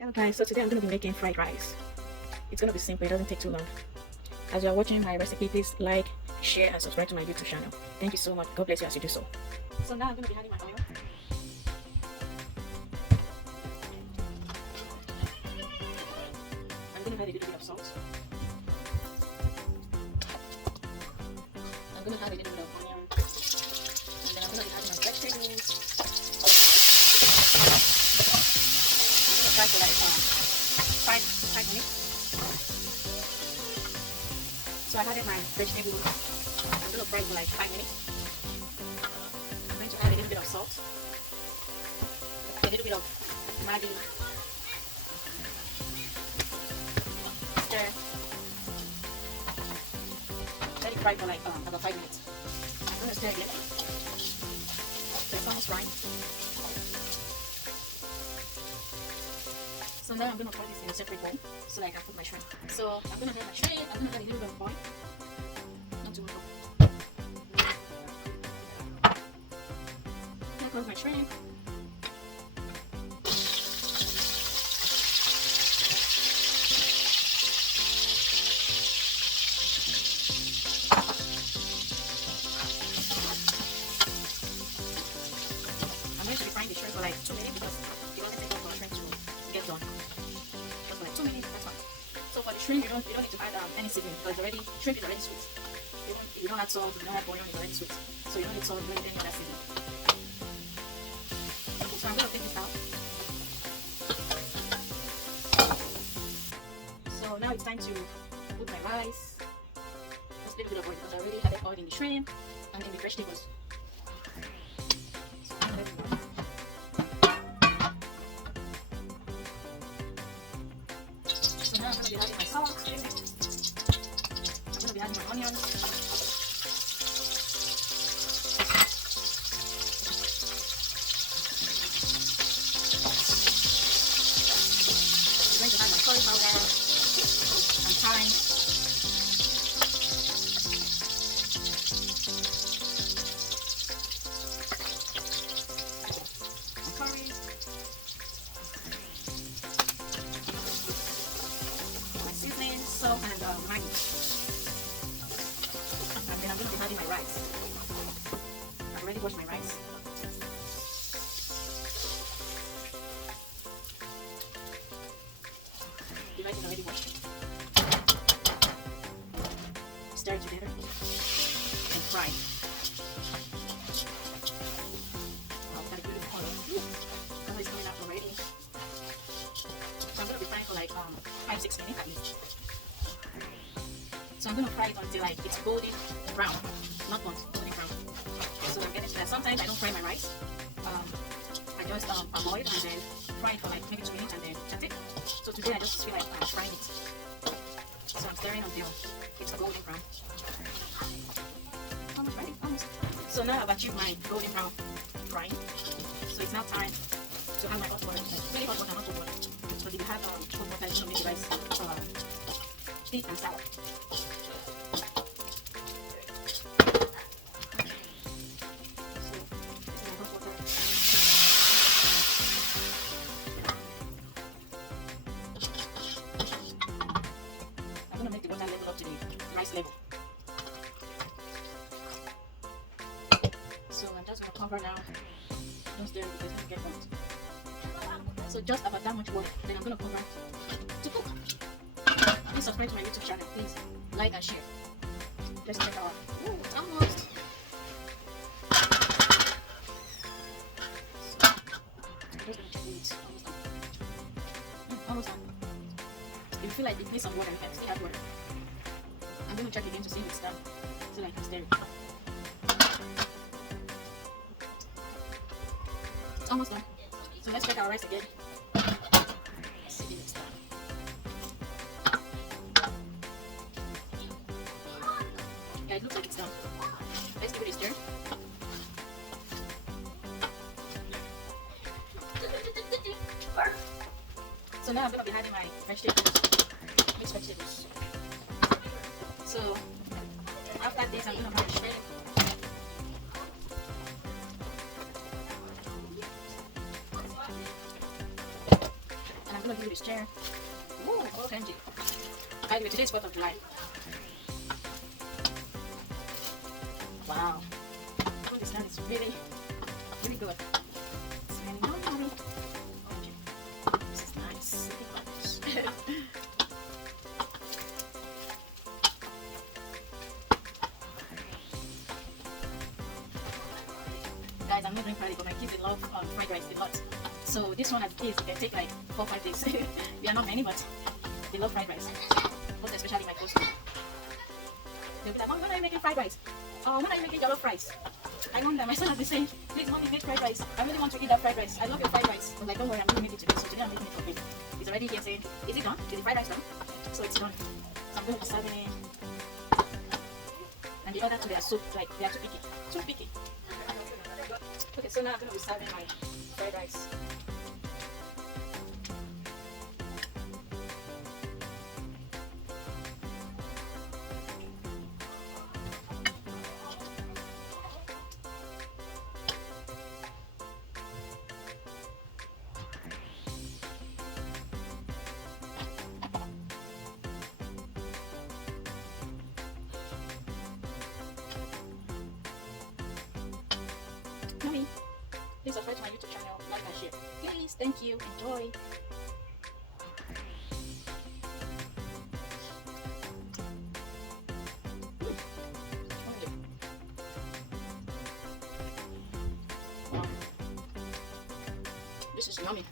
Hello guys, so today I'm going to be making fried rice. It's going to be simple, it doesn't take too long. As you are watching my recipe, please like, share and subscribe to my YouTube channel. Thank you so much. God bless you as you do so. So now I'm going to be adding my oil. I'm going to add a little bit of salt. I'm going to add a little bit of onion. And then I'm going to be adding my vegetables. I'm going to fry for like 5 minutes. So I added my vegetables. I'm going to fry for like 5 minutes. I'm going to add a little bit of salt, a little bit of Maggi, stir. Let it fry for like about 5 minutes. I'm going to stir again. So it's almost frying. So now I'm going to put this in a separate bowl so that I can put my shrimp. So I'm going to add my shrimp. I'm going to add a little bit of oil. Not too much. Here goes my shrimp. I'm going to be frying the shrimp for like 2 minutes because it doesn't take long for the shrimp to get done. Just for like 2 minutes, that's fine. So for the shrimp, you don't need to add any seasoning because shrimp is already sweet. If you don't add salt, if you don't add onion, it's already sweet. So you don't need salt, you don't need any other seasoning. So I'm going to take this out. So now it's time to put my rice. Just a little bit of oil because I already added oil in the shrimp and in the vegetables. So now I'm going to be adding my salt. I'm going to be adding my onions. I'm going to add my curry powder and thyme. And curry. My seasoning, salt and Maggi. And then I'm going to be adding my rice. I've already washed my rice. The rice is already washed. Stir it together and fry. Wow, got a beautiful color. Color is coming out already. So I'm going to be frying for like 5-6 minutes at least. So I'm going to fry it until like it's golden brown, not burnt, golden brown. So I'm getting to that. Sometimes I don't fry my rice. I just palm oil and then fry it for like maybe 2 minutes and then that's it. So today I just feel like I'm frying it. So I'm stirring until it's golden brown. Almost ready, almost. So now I've achieved my golden brown frying. So it's now time to add my hot water. Really hot water, not cold water. So if you have hot water, it's going to make the rice thick and sour. I'm going to make the water level up to the rice level. So I'm just going to cover now. Don't stir it because it's going to get burnt. So just about that much water, then I'm going to cover to cook. Please subscribe to my YouTube channel. Please like and share. Let's check out. Ooh, it's almost. So, I'm just going to check it. It's almost done. Almost done. If you feel like it needs some water, you can still add water. I'm going to check again to see if it's done so I can stir it. It's almost done. So let's check our rice again. Let's see if it's done. Yeah, it looks like it's done. Let's give it a stir. So now I'm going to be adding my vegetables, mixed vegetables. So after this, I'm going to add the shrimp. gonna give you this chair. Ooh, OMG. By the way, today's 4th of July. Wow. Oh, this nut is really, really good. It's really yummy. Okay. This is nice. Guys, I'm not doing Friday, but my kids they love fried rice a lot. So this one as it is, it can take like 4 or 5 days. We are not many, but they love fried rice. Most especially my close. They'll be like, Mom, when are you making fried rice? When are you making jollof rice? I wonder, my son has been saying, please mommy make fried rice. I really want to eat that fried rice. I love your fried rice. I was like, don't worry, I'm going to make it today. So today I'm making it for him. He's already here saying, is it done? Is the fried rice done? So it's done. So I'm going to be serving it. And the other two, they are so, like, they are too picky. Too picky. Okay, so now I'm going to be serving my fried rice. Mommy, please subscribe to my YouTube channel, like and share. Please, thank you, enjoy. Wow. This is yummy.